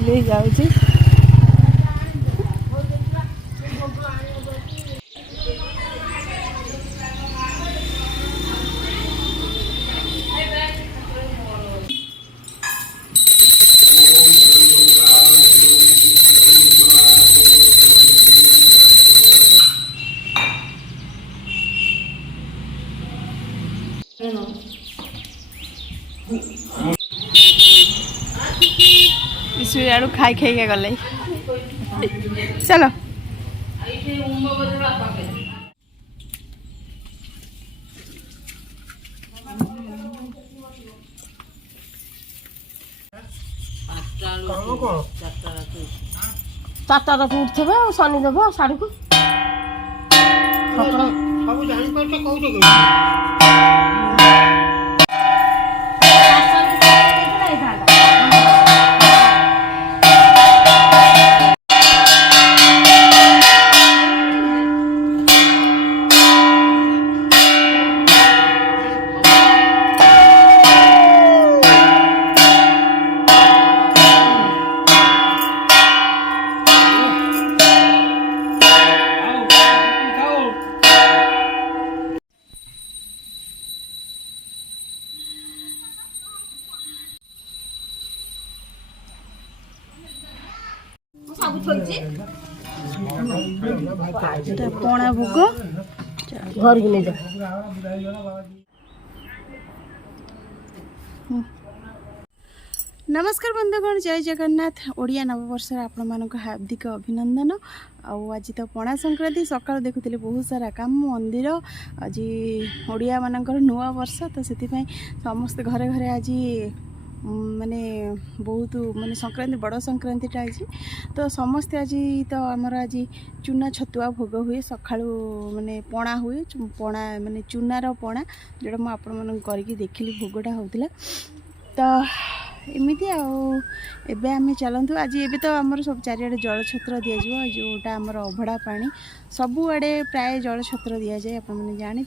बिले जाऊँगी आड़ू खाई खाई के गले चलो चार्टा रात उठे शनि देव साड़ी को पणा भोग घर की नहीं जा नमस्कार बंधुगण जय जगन्नाथ ओडिया नववर्ष आपण मानक हार्दिक अभिनंदन आज तो पणा संक्रांति सकाल देखुली बहुत सारा काम मंदिर आज ओडिया मानकर नुआ वर्ष तो से समस्त घरे घरे आज माने बहुत माने संक्रांति बड़ संक्रांतिटा आज तो समस्ते आज तो आमर आज चूना छतुआ भोग हुए सकाळु माने पणा हुए पणा माने चूनार पणा जोटा मुझे आपण मन करके देखिली भोगटा होता तो एमती आबे आम चलतु आज एबे तो आमर सब चारिआडे जल छत्र दि जाव जोटा आमर अभड़ा पानी सबुआड़े प्राय जल छत्र दि जाए आप जानी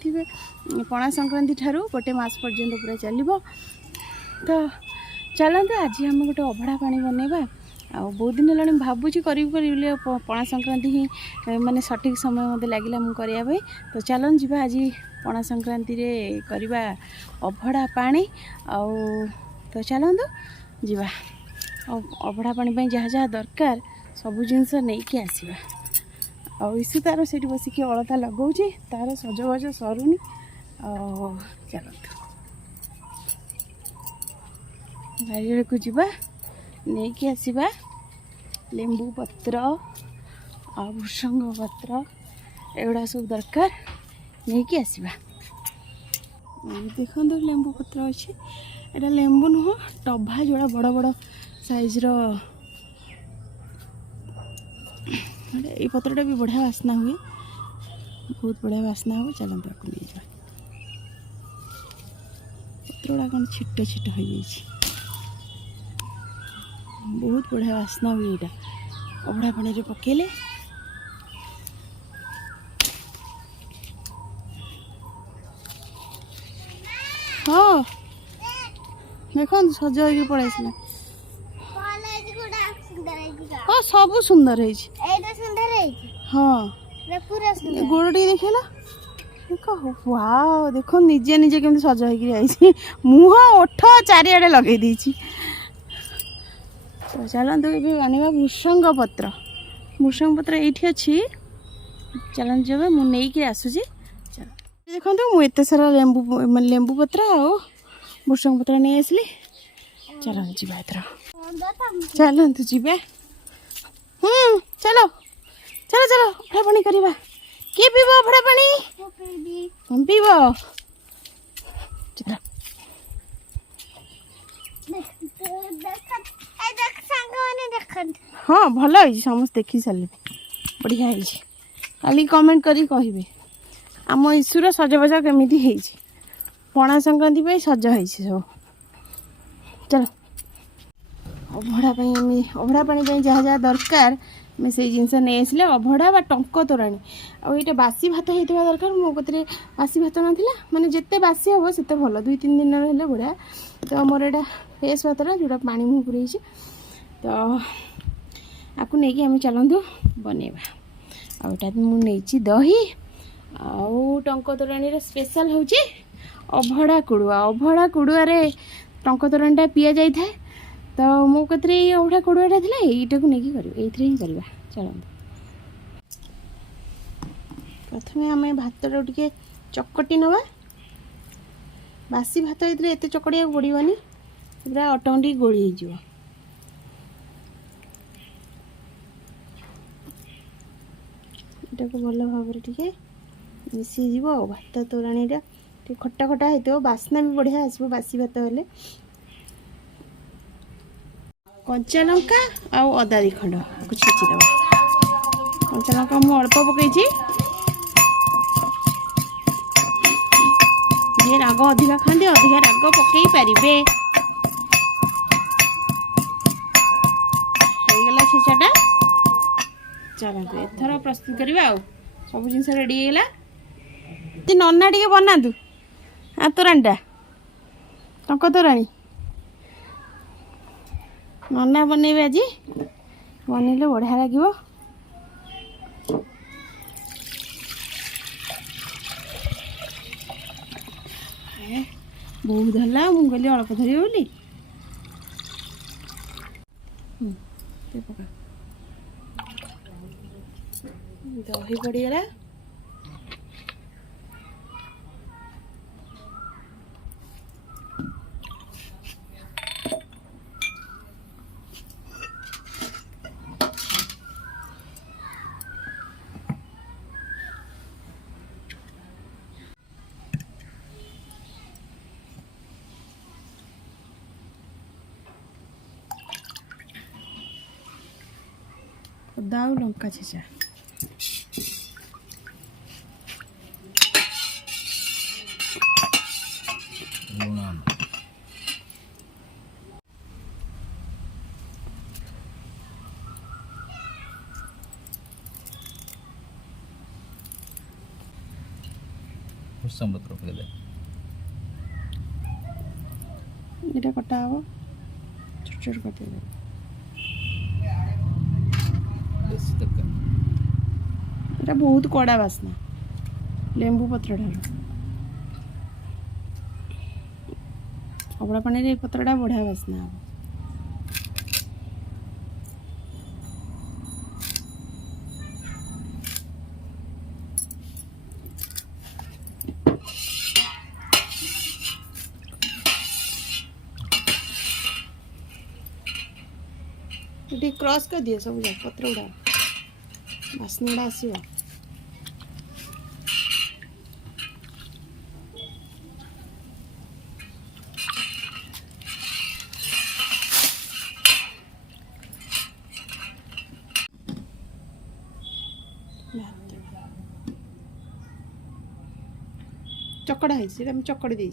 पणा संक्रांति ठारू गोटे मास पर्यंत पूरा चलो तो चलते आज आम गोटे अभड़ा पानी बनवा बहुत दिन है भावुँ करी पणा संक्रांति ही माने सठिक समय मत लगे मुझे तो चलन जी आज पणा संक्रांति रे करवा अभड़ा पानी तो चलतु जीवा अभड़ा पानी जहाँ जहाँ दरकार सबू जिनस नहीं आसवा ईसु तार से बसिक अलता लगाऊे तार सजबाज सरुनी चलतु बाड़ी को जीवा नहीं कि आसवा लेंबू पत्र आ भृषंग पत्र एगुड़ा सब दरकार नहीं कि आसवा देखो लेंबू पत्र अच्छे एटा लेंबू नुह टभा जोड़ा बड़ बड़ साइज ये पत्रटा भी बढ़िया बास्ना हुए बहुत बढ़िया बास्ना हो चलते आपको नहीं जा पत्रटा कौन छिट छिट हो जाए बहुत बढ़िया बास्ना हुए यहाँ अभड़ा पानी पकेले हाँ देख सज हो पड़े हाँ सब सुंदर है हाँ गोड़ टे देखला देख वाह देख निजे निजे केमती सज हो मुह ओठ चारिआडे लगे देछि तो चलतु ये आने भृषंग पत्र ये अच्छी चलते जब मुझे आसूसी चल देखो मुझे सारा लेंबू पत्र आ भृषंग पत्र नहीं आसली चलतु जी चलतु जी चलो चलो चलो अभड़ा पानी करवा किए पीब अभड़ा पानी पीब चलो हाँ भल है समस्त देखी सारे बढ़िया है काली कमेंट करी कहे आम ईश्वर सजबाज केमी पणा संक्रांति सज है सब चलो अभड़ा पानी जहाँ जहाँ दरकार मैं से जिनस नहीं आसले अभड़ा बा टंक तोराणी आईटा बासी भात होता दरकार मो कते बासी भात नाला माने जिते बासी हम से भल 2-3 दिन है बढ़िया तो मोर यहाँ फ्रेश भातटा जोटा पानी मुँह पूरे तो आपको नहीं आम चलतु बनवा आटा मुझे दही आउ टंक तोराणी स्पेशल हूँ अभड़ा कुड़ुआ। अभड़ा कुड़ुआ टंक तोराणीटा पी जाए तो मो कतरे अभड़ा कुड़ुआटा था यहीटा को लेकिन कर ही करवा चलते। प्रथम आम भात टे चकटी नवा बासी भात एत चकड़िया पड़ोनी पूरा ऑटोमेटिक गोली हो भल भाव टे मिसी भात तोराणीटा टे खटा खटा होती बास्ना भी बढ़िया आसो बासी भात हेले। कंचा लंका आउ अदा दी खंड को छेचिदेव। कंचा लंका मु अल्प पकई ये राग अधिका खाते अधिका राग पकई पारे होगला छेचाटा। चलते एथर प्रस्तुत करवा सब जिन रेडी होगा नना टे बनातु तोराणीटा टंक तोराणी नना बनइबे आज बनइले बढ़िया लगे। बहुत धरला मुझे कहली अल्प धर बोली दही पड़गला अदा और लंका छेचा ये कटा हम छोट छोट कटे এটা बहुत कड़ा बास्ना लेंबू पत्र अबड़ा पानी पत्रटा बढ़िया बास्ना हम। क्रॉस कर दिए सब पत्र गुड़ा बास्ना आसो चकड़ा है चकड़ी दे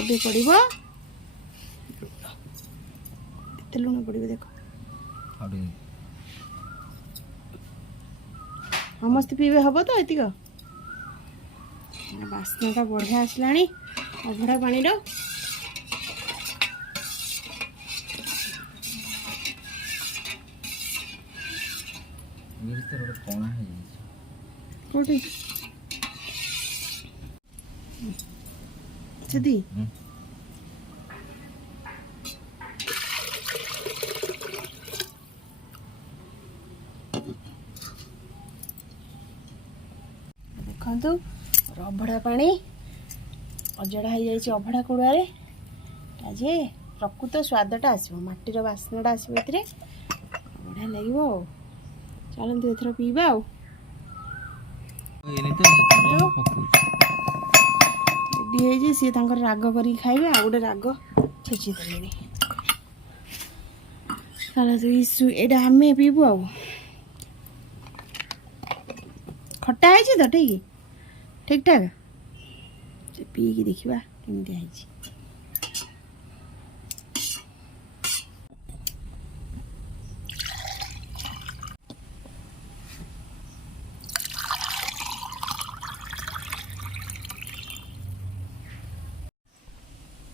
ଏବେ ପଡ଼ିବ ଏତେ ଲୁଣ ପଡ଼ିବ ଦେଖ ସମସ୍ତେ ପିଇବେ ହବ ତ ଏତିକ ବାସ୍ନାଟା ବଢ଼ିଆ ଆସିଲାଣି ଅଭଡ଼ା ପାଣିର। କୋଉଠି ସେଦି देखु अभड़ा पानी अजड़ा हो जाए अभड़ा कुड़ुआरे आज प्रकृत स्वादटा आसो माटीर बास्नाटा आसो ए बढ़िया लगे। चलते एथर पीवा रेडी सी राग कर खाइबे आ गोटे राग छेची देले एटा आम पीबू आ खटा है तो ठीक ठीक ठाक पी की देखा केमती है।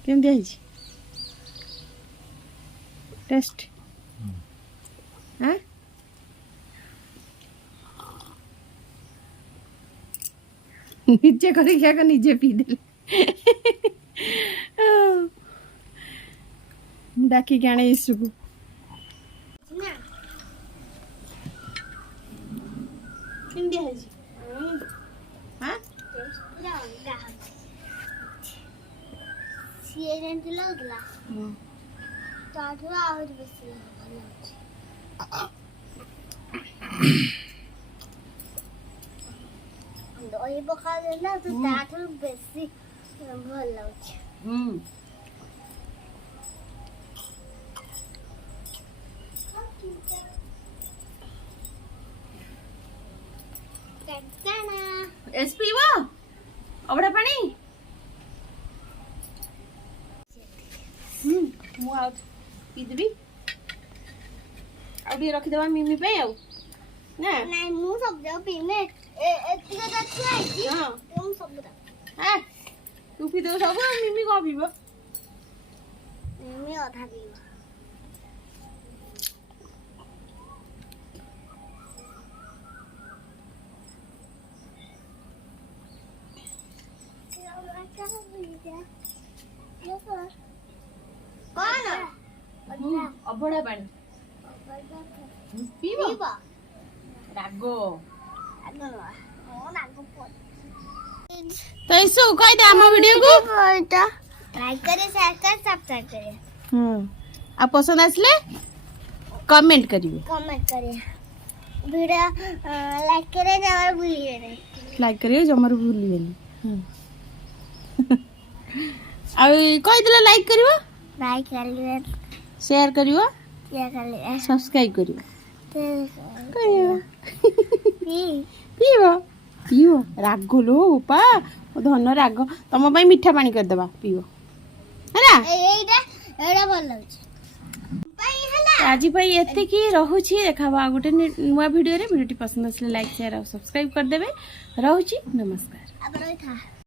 केमती है टेस्ट हाँ निजे कर क्या निजे पी दे डाकी के आने इसु को केमती है हाँ ସିଏ ଯେମିତି ଲାଗୁଥିଲା ତାଠୁ ଆହୁରି ବେଶୀ ଭଲ ଲାଗୁଛି। ଦହି ପଖାଳ ନା ତୁ ତାଠୁ ବେଶୀ ଭଲ ଲାଗୁଛି। एस पीवा अबड़ा पानी मु आ पीदेवी आउ रखिदेवा मिमी पे आउ ना ନାଇଁ ମୁଁ ସବୁ ଯାକ ପିଇନେ ଏତିକ ଅଛି ଆଇଛି हाँ ମୁଁ ସବୁ हाँ तू पीदे सब मिमी कौन पीब ମୁଁ ଅଧା ପିଇବ। କଣ अबड़ा पानी पीब ପିଇବ राग ମୋ ନାକ तो इसो कह दे हम वीडियो को लाइक करे शेयर करे सब्सक्राइब करे आ पसंद आसले कमेंट करिवे कमेंट करे वीडियो लाइक करे जमा भूलिए नहीं लाइक करिए जमर भूलिएनी आ कह दिले लाइक करिवो लाइक करिए शेयर करिवो क्या करिए सब्सक्राइब करिवो करिवो पी पीव पीव राग लो उपा धन राग तुम मीठा पानी करदेवा पीव है एइटा एड़ा भल लाଗୁଛି पाई हला आज एतिकी रहुछि देखा गोटे नुआ वीडियो रे वीडियोटी पसंद आसले लाइक शेयर और सब्सक्राइब करदेवे रहुछि नमस्कार अब रही था।